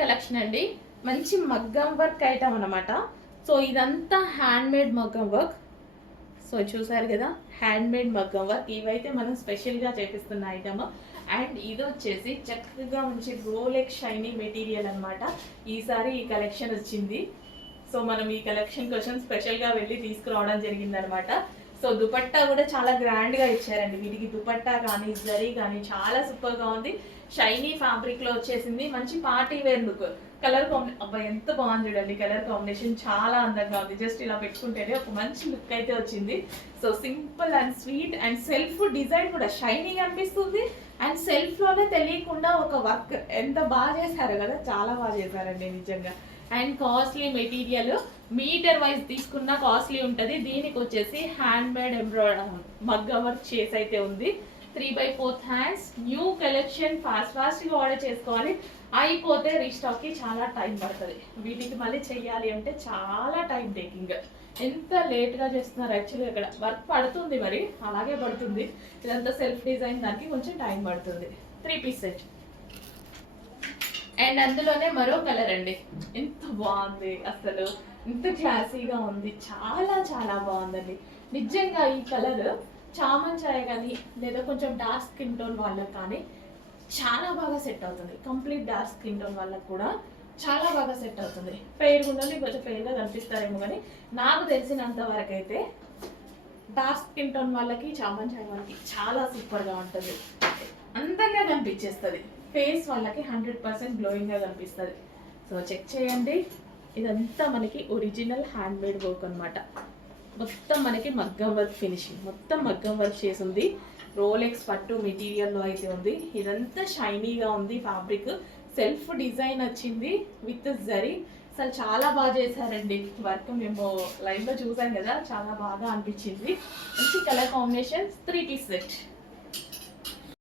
Collection అండి. మంచి మగ్గం వర్క్ ఐటమ్ అనమాట. సో ఇదంతా హ్యాండ్ మేడ్ మగ్గం వర్క్. సో చూసారు కదా, హ్యాండ్ మేడ్ మగ్గం వర్క్. ఇవైతే మనం స్పెషల్గా చేపిస్తున్న ఐటమ్. అండ్ ఇది వచ్చేసి చక్కగా మంచి రోలెక్స్ షైనీ మెటీరియల్ అనమాట. ఈసారి ఈ కలెక్షన్ వచ్చింది. సో మనం ఈ కలెక్షన్ కోసం స్పెషల్గా వెళ్ళి తీసుకురావడం జరిగిందనమాట. సో దుపట్టా కూడా చాలా గ్రాండ్గా ఇచ్చారండి. వీటికి దుపట్టా కానీ జరీ కానీ చాలా సూపర్గా ఉంది. షైనీ ఫ్యాబ్రిక్లో వచ్చేసింది. మంచి party wear look. Colour combination అబ్బా ఎంత బాగుంది చూడండి. కలర్ కాంబినేషన్ చాలా అందంగా ఉంది. జస్ట్ ఇలా పెట్టుకుంటేనే ఒక మంచి లుక్ అయితే వచ్చింది. So simple and sweet and self design కూడా షైనీగా అనిపిస్తుంది. అండ్ సెల్ఫ్లోనే తెలియకుండా ఒక వర్క్ ఎంత బాగా చేశారు కదా, చాలా బాగా చేశారండి నిజంగా. And costly material, metre wise తీసుకున్న కాస్ట్లీ ఉంటుంది. దీనికి వచ్చేసి హ్యాండ్ మేడ్ మగ్గం వర్క్ చేసి అయితే ఉంది. 3/4 హ్యాండ్స్. న్యూ కలెక్షన్ ఫాస్ట్గా ఆర్డర్ చేసుకోవాలి. అయిపోతే రీస్టాక్కి చాలా టైం పడుతుంది. వీటికి మళ్ళీ చెయ్యాలి అంటే చాలా టైం టేకింగ్. ఎంత లేట్గా చేస్తున్నారు యాక్చువల్గా. ఇక్కడ వర్క్ పడుతుంది, మరి అలాగే పడుతుంది. ఇదంతా సెల్ఫ్ డిజైన్, దానికి కొంచెం టైం పడుతుంది. 3 పీస్ సెట్. అండ్ అందులోనే మరో కలర్ అండి. ఎంత బాగుంది అసలు, ఎంత క్లాసీగా ఉంది. చాలా చాలా బాగుందండి నిజంగా. ఈ కలర్ చామన్ చాయ్ కానీ లేదా కొంచెం డార్క్ స్కిన్ టోన్ వాళ్ళకి కానీ చాలా బాగా సెట్ అవుతుంది. కంప్లీట్ డార్క్ స్కిన్ టోన్ వాళ్ళకి కూడా చాలా బాగా సెట్ అవుతుంది. ఫెయిర్ ఉండాలి, కొంచెం ఫెయిర్గా కనిపిస్తారేమో, కానీ నాకు తెలిసినంత వరకు అయితే డార్క్ స్కిన్ టోన్ వాళ్ళకి చామన్ చాయ్ వాళ్ళకి చాలా సూపర్గా ఉంటుంది. అందంగా కనిపించేస్తుంది. ఫేస్ వాళ్ళకి 100% గ్లోయింగ్గా కనిపిస్తుంది. సో చెక్ చేయండి. ఇదంతా మనకి ఒరిజినల్ హ్యాండ్ మేడ్ వర్క్ అనమాట. మొత్తం మనకి మగ్గం వర్క్ ఫినిషింగ్, మొత్తం మగ్గం వర్క్ చేసి ఉంది. రోలెక్స్ పట్టు మెటీరియల్లో అయితే ఉంది. ఇదంతా షైనీగా ఉంది. ఫ్యాబ్రిక్ సెల్ఫ్ డిజైన్ వచ్చింది విత్ జరీ. అసలు చాలా బాగా చేశారండి వర్క్. మేము లైవ్లో చూసాం కదా, చాలా బాగా అనిపించింది. మంచి కలర్ కాంబినేషన్. 3 piece set.